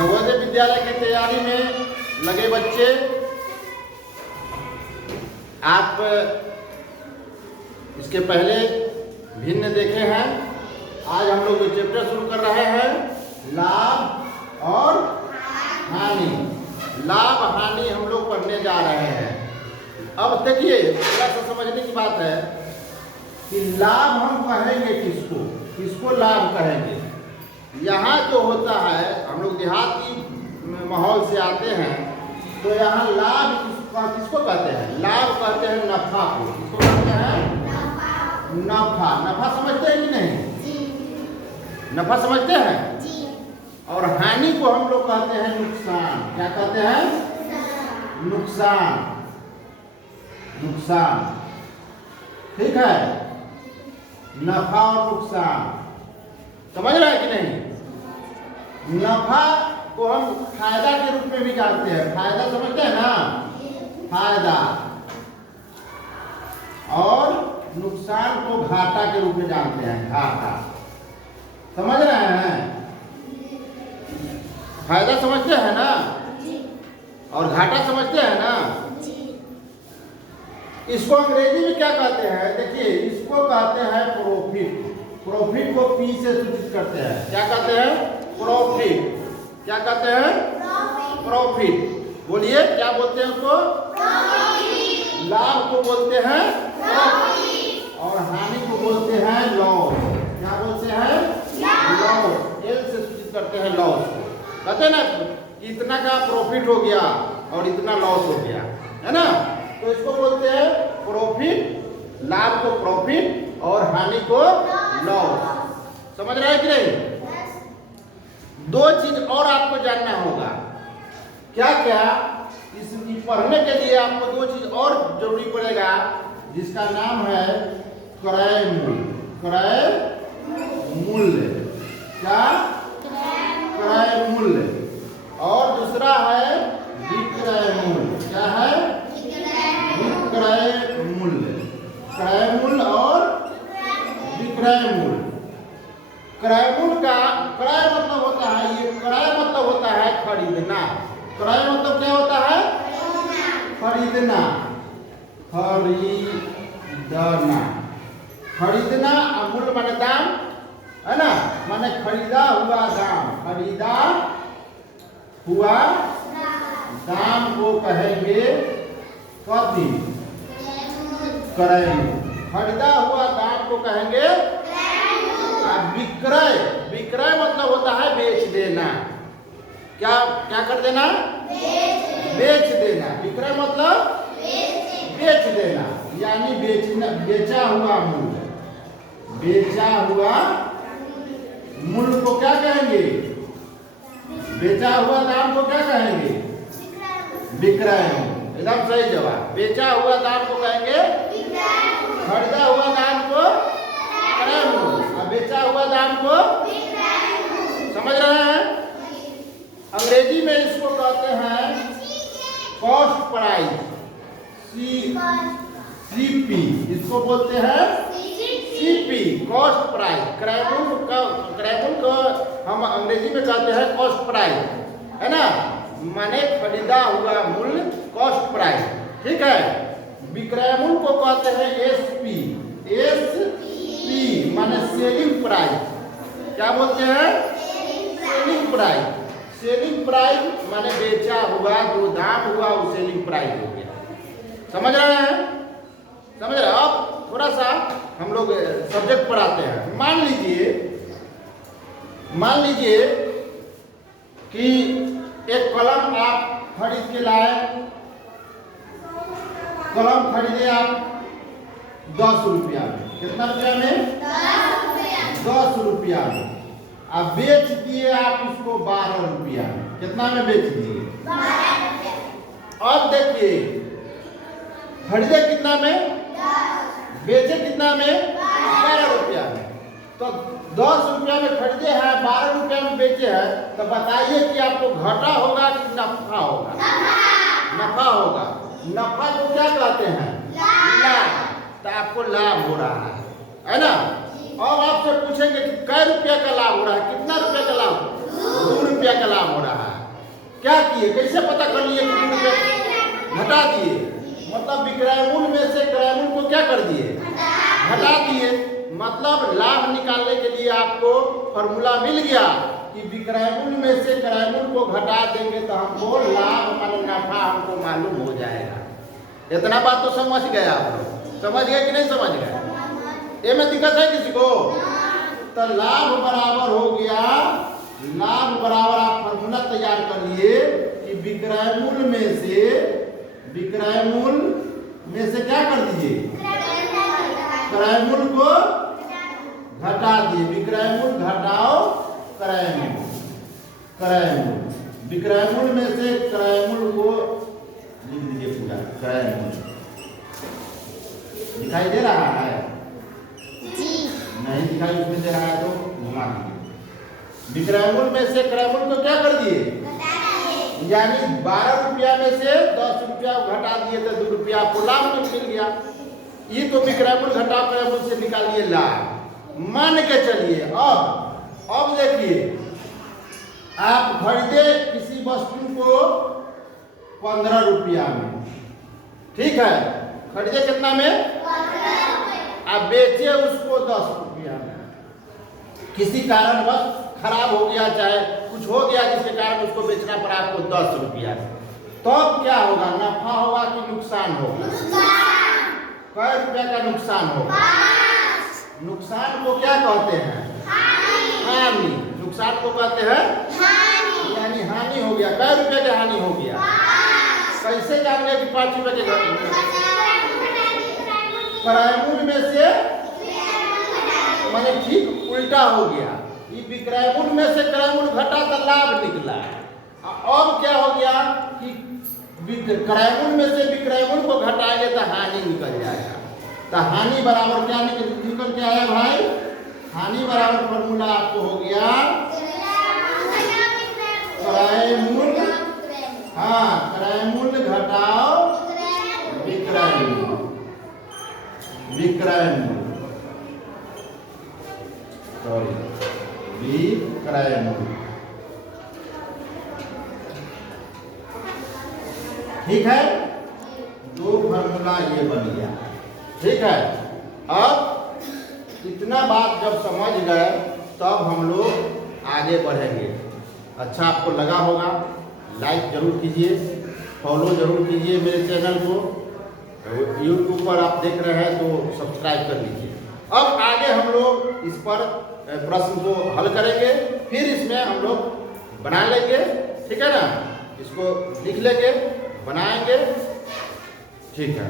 नवोदय विद्यालय की तैयारी में लगे बच्चे, आप इसके पहले भिन्न देखे हैं। आज हम लोग जो चैप्टर शुरू कर रहे हैं, लाभ और हानि। लाभ हानि हम लोग पढ़ने जा रहे हैं। अब देखिए, थोड़ा सा समझने की बात है कि लाभ हम कहेंगे किसको, किसको लाभ कहेंगे। यहाँ जो होता है, हम लोग देहाती माहौल से आते हैं, तो यहाँ लाभ किसको कहते हैं? लाभ कहते हैं नफा को। किसको कहते हैं? नफा। नफा समझते हैं कि नहीं? नफा समझते हैं। और हानि को हम लोग कहते हैं नुकसान। क्या कहते हैं? नुकसान। नुकसान, ठीक है। नफा और नुकसान समझ रहे हैं कि नहीं? नफा को हम फायदा के रूप में भी जानते हैं। फायदा समझते हैं ना? फायदा। और नुकसान को घाटा के रूप में जानते हैं। घाटा समझ रहे हैं? फायदा समझते हैं ना? और घाटा समझते हैं ना? इसको अंग्रेजी में क्या कहते हैं? देखिए, इसको कहते हैं प्रॉफिट। प्रॉफिट को पी से सूचित करते हैं। क्या कहते हैं? प्रॉफिट। क्या कहते हैं? प्रॉफिट। बोलिए, क्या बोलते हैं उसको? लाभ को बोलते हैं प्रॉफिट, और हानि को बोलते हैं लॉस। क्या बोलते हैं? लॉस। एल से सूचित करते हैं लॉस को। कहते हैं ना, इतना का प्रॉफिट हो गया और इतना लॉस हो गया, है ना? तो इसको बोलते हैं प्रॉफिट। लाभ को प्रॉफिट और हानि को लॉस। समझ रहे हैं कि नहीं? दो चीज और आपको जानना होगा। क्या क्या? इसकी पढ़ने के लिए आपको दो चीज और जरूरी पड़ेगा, जिसका नाम है क्रय मूल्य। क्रय मूल्य। क्या? क्रय मूल्य। और दूसरा है विक्रय मूल्य। क्या है? विक्रय मूल्य। क्रय मूल्य और विक्रय मूल्य। क्रय मूल्य का क्रय मतलब होता है, ये क्रय मतलब होता है खरीदना। क्रय मतलब क्या होता है? खरीदना। खरीदना। खरीदना। मूल्य माने दाम, है ना? माने खरीदा हुआ दाम। खरीदा हुआ दाम को कहेंगे कथी? क्रय मूल्य। खरीदा हुआ दाम को कहेंगे विक्रय। विक्रय मतलब होता है बेच देना। क्या क्या कर देना? बेच देना। विक्रय मतलब बेच देना, यानी बेचना। बेचा हुआ मूल्य। बेचा हुआ मूल्य को क्या कहेंगे? बेचा हुआ दाम को क्या कहेंगे? विक्रय मूल्य। एकदम सही जवाब। बेचा हुआ दाम को कहेंगे, खरीदा हुआ दाम को क्रय मूल्य, और बेचा हुआ दाम को। समझ रहे हैं? अंग्रेजी में इसको कहते हैं कॉस्ट प्राइस। सीपी। इसको बोलते हैं सीपी, कॉस्ट प्राइस। क्रय मूल्य को हम अंग्रेजी में कहते हैं कॉस्ट प्राइस, है ना? माने खरीदा हुआ मूल्य, कॉस्ट प्राइस, ठीक है। विक्रय मूल्य को कहते हैं एसपी। एसपी माने सेलिंग प्राइस। क्या बोलते हैं? Selling price. सेलिंग प्राइस माने बेचा हुआ जो दाम हुआ वो सेलिंग प्राइस हो गया। समझ रहे हैं? समझ रहे हैं? अब थोड़ा सा हम लोग सब्जेक्ट पढ़ाते हैं। मान लीजिए कि एक कलम आप खरीद के लाए। कलम खरीदे आप 10 रुपया में। कितना रुपया में? 10 रुपया में। अब बेच दिए आप इसको 12 रुपया में। कितना में बेच दिए? 12 रुपया। अब देखिए, खरीदे कितना में? 10। बेचे कितना में? 12 रुपया में। तो 10 रुपया में खरीदे हैं, 12 रुपया में बेचे हैं, तो बताइए कि आपको घाटा होगा कि नफा होगा? नफा होगा। नफा को क्या कहते हैं? लाभ। तो आपको लाभ हो रहा है ना? अब आपसे पूछेंगे कि कै रुपया का लाभ हो रहा है? कितना रुपया का लाभ? 2 रुपया का लाभ हो रहा है। क्या किए, कैसे पता कर लिए कि 2 रुपया घटा दिए? मतलब विक्रय मूल्य में से क्रय मूल्य को क्या कर दिए, घटा दिए। मतलब लाभ निकालने के लिए आपको फॉर्मूला मिल गया कि विक्रय मूल्य में से क्रय मूल्य को घटा देंगे तो हमको लाभ माने नफा हमको मालूम हो जाएगा। इतना बात तो समझ गए आप लोग, समझ गए कि नहीं समझ गए? ये में दिक्कत है किसी को? तो लाभ बराबर हो गया, लाभ बराबर आप फॉर्मूला तैयार कर लिए कि विक्रय मूल्य में से, विक्रय मूल्य में से क्या कर दीजिए, क्रय मूल्य को घटा दिए। विक्रय मूल्य घटाओ क्रय मूल्य, क्रय मूल्य, विक्रय मूल्य में से क्रय मूल्य को लिख दीजिए पूरा, क्रय मूल्य। दिखाई दे रहा है? नहीं दिखाई उसमें दे रहा है तो घुमा दीजिए। विक्रय मूल्य में से क्रय मूल्य को क्या कर दिए, यानी 12 रुपया में से 10 रुपया घटा दिए तो 2 रुपया आपको लाभ मिल गया। ये तो विक्रय मूल्य घटा क्रय मूल्य से निकालिए लाभ। मान के चलिए अब देखिए, आप खरीदे किसी वस्तु को 15 रुपया में, ठीक है, खरीदे कितना में, आप बेचे उसको 10 रुपया में। किसी कारणवश खराब हो गया, चाहे कुछ हो गया जिसके कारण उसको बेचना पड़ा आपको 10 रुपया, तो अब क्या होगा, नफा होगा कि नुकसान होगा? कै रुपया का नुकसान होगा? नुकसान को क्या कहते हैं, हानि। नुकसान को कहते हैं यानी हानि हो गया। कै रुपये की हानि हो गया? कैसे जान गए कि 5 रुपये के क्रय मूल्य में से, माने ठीक उल्टा हो गया। ये विक्रय मूल्य में से क्रय मूल्य घटा तो लाभ निकला। अब क्या हो गया कि क्रय मूल्य में से विक्रय मूल्य को घटाएंगे तो हानि निकल जाएगा। तो हानि बराबर क्या निकल के आया भाई? हानि बराबर फॉर्मूला आपको हो गया क्रय मूल्य, हाँ, क्रय मूल्य घटाओ विक्रय मूल्य, विक्रय मूल्य, सॉरी, विक्रय मूल्य। ठीक है, दो फॉर्मूला ये बन गया। ठीक है, अब इतना बात जब समझ गए तब हम लोग आगे बढ़ेंगे। अच्छा आपको लगा होगा, लाइक जरूर कीजिए, फॉलो जरूर कीजिए मेरे चैनल को। यूट्यूब पर आप देख रहे हैं तो सब्सक्राइब कर लीजिए। अब आगे हम लोग इस पर प्रश्न को हल करेंगे, फिर इसमें हम लोग बना लेंगे। ठीक है ना, इसको लिख लेंगे, बनाएंगे। ठीक है।